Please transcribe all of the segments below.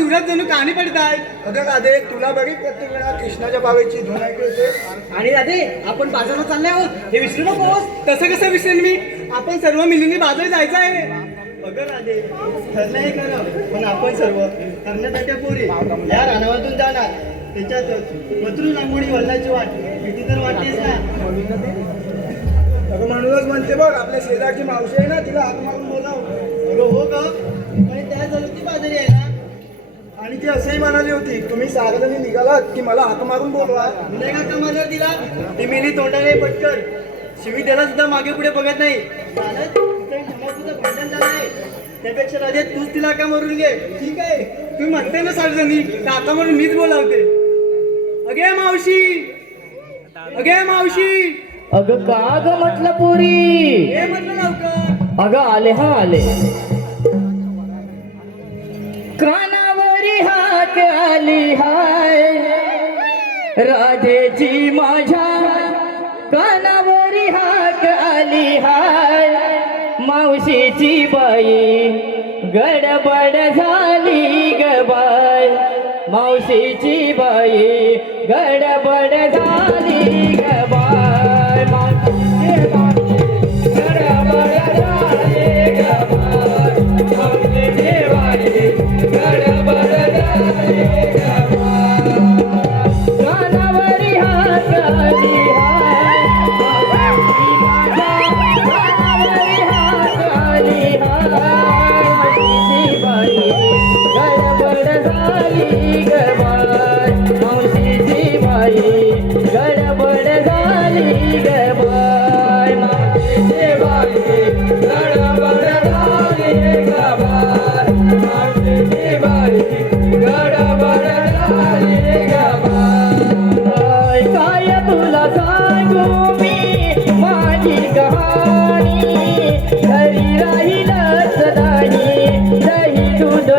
सुरत जणू कहाणी पडताय? अगं राधे तुला बरी प्रत्येक वेळा कृष्णाच्या बावेची धून ऐकू येते. आणि दादे आपण बाजारात चालले आहोत. हे विसरू नकोस तसं कसं विसरेन मी? आपण सर्व मिळून बाजार जायचं आहे अगं राधे ठरलं आहे खरं पण आपण सर्व करण्यासाठी पोरी. या रानावातून जाणार. त्याच्यातच मथुरू रांगोळी वल्लाची वाट. किती तर वाटतेस ना? अगं म्हणूनच म्हणते बघ आपल्या शेजारची मावशी आहे ना तिला हाक मारून बोलाव. अगं हो ग. आणि त्या जरूर ती बाजारी आहे ना? आणि ती असंही म्हणाली होती तुम्ही सागराने निघालात की मला हाक मारून बोलवा. नाही का कमाल दिला ती मिली तोंडाने पटकन. शिवी त्याला सुद्धा मागे पुढे बघत नाही. भांडण झालं आहे. त्यापेक्षा राजे तूच तिला का मारून घे. ठीक आहे. तुम्ही म्हणते ना सार्वजनी काका म्हणून मीच बोलावते. अगे मावशी! अगे मावशी! अगं का ग म्हटलं पुरी? हे म्हटलं लवकर अगं आले हा आले. आली हाय. राधेची माझ्या कानावरी हाक आली हाय. मावशीची बाई गडबड झाली ग बाय. मावशीची बाई गडबड झाली ग बाय. कहाणी. घरी राहिलंच नाही दही दूध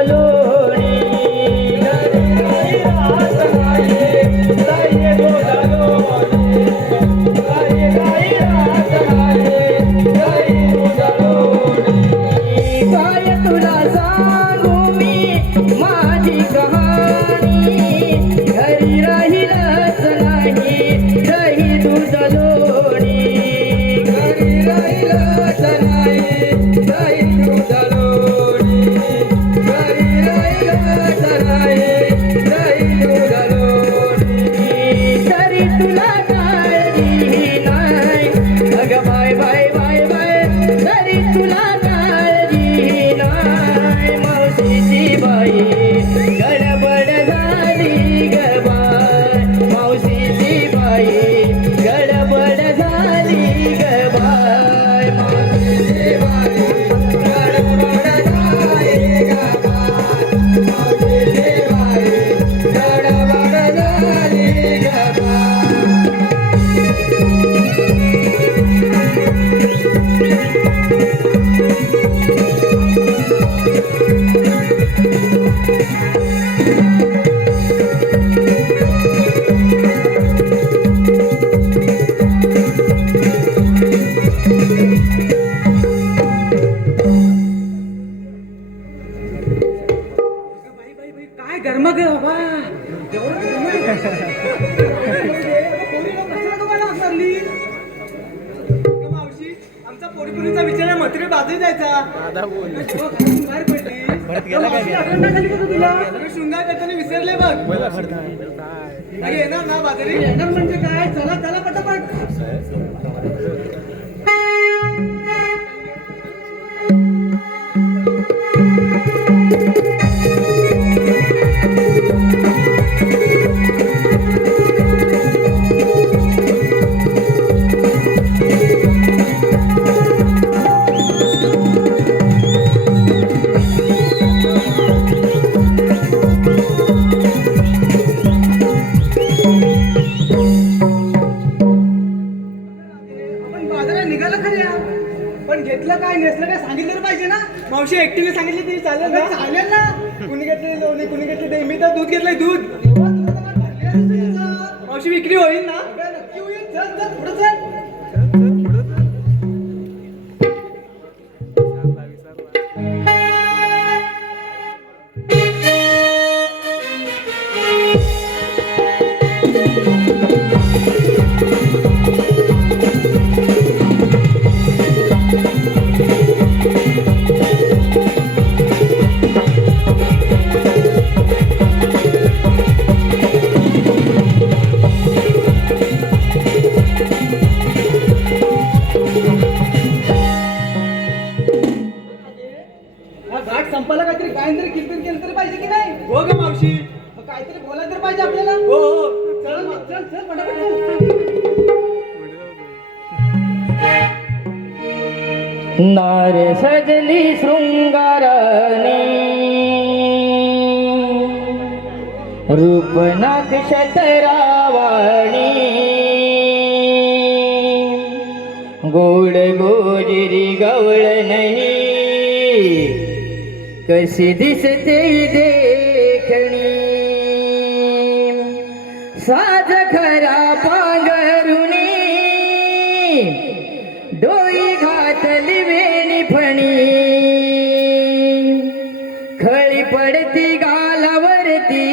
आमचा पोरीपुरीचा विचार आहे जायचा. हो, घरातून बाहेर पडली मावशी, आठवण नाही झाली का गं तुला अगं, शृंगार करताना विसरले बघ. अरे येणार ना बाजारी? येणार म्हणजे काय? चला चला पटापट. मावशी एकटीने सांगितलं तरी चालेल ना? चालेल ना. कुणी घेतली लोणी कुणी घेतली दही? मी तर दूध घेतलंय दूध. मावशी विक्री होईल ना? नक्की होईल. चल चल पुढे चल. काहीतरी किरकिर केलं तरी पाहिजे की नाही? हो मावशी. काहीतरी तर पाहिजे आपल्याला. हो, हो. चल चल चल सजली शृंगाराने. रूप नक्षत्रावाणी गोड गोजरी गवळ नाही. कशी दिसते देखणी? साज खरा पांघरुणी डोई घातली वेणी फणी. खळी पडती गालावरती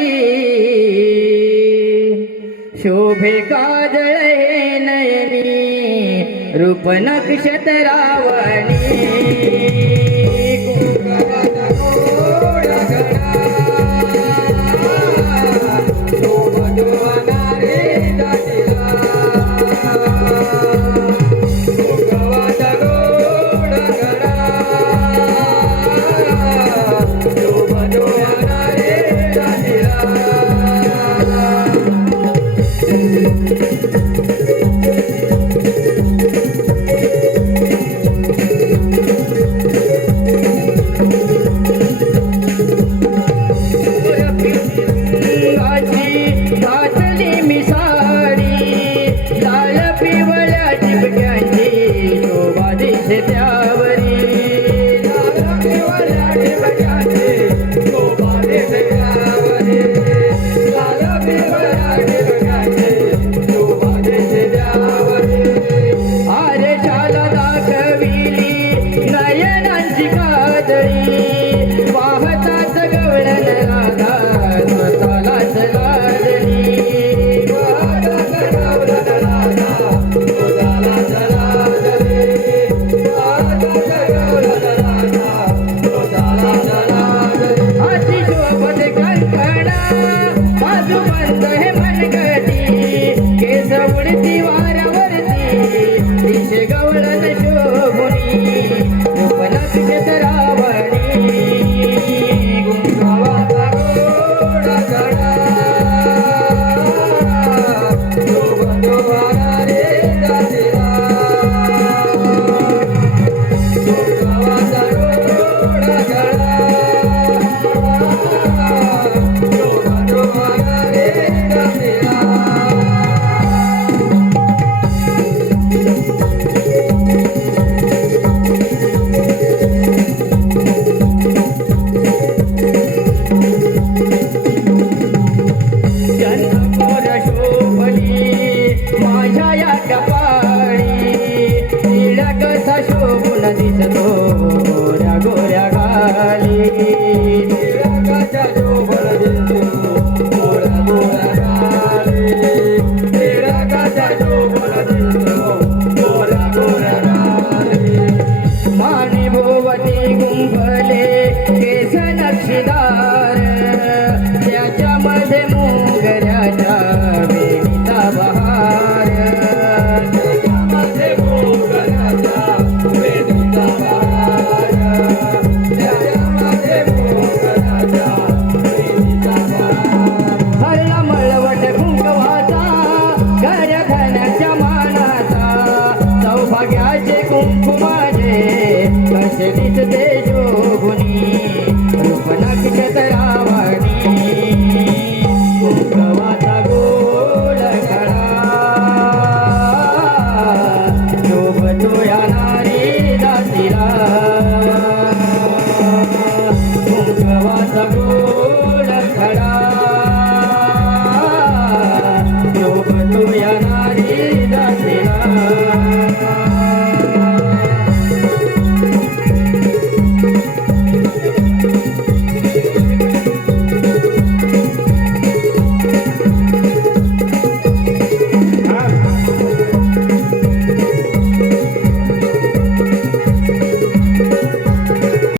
शोभे काजळ हे नयनी रूप नक्षत्रावणी.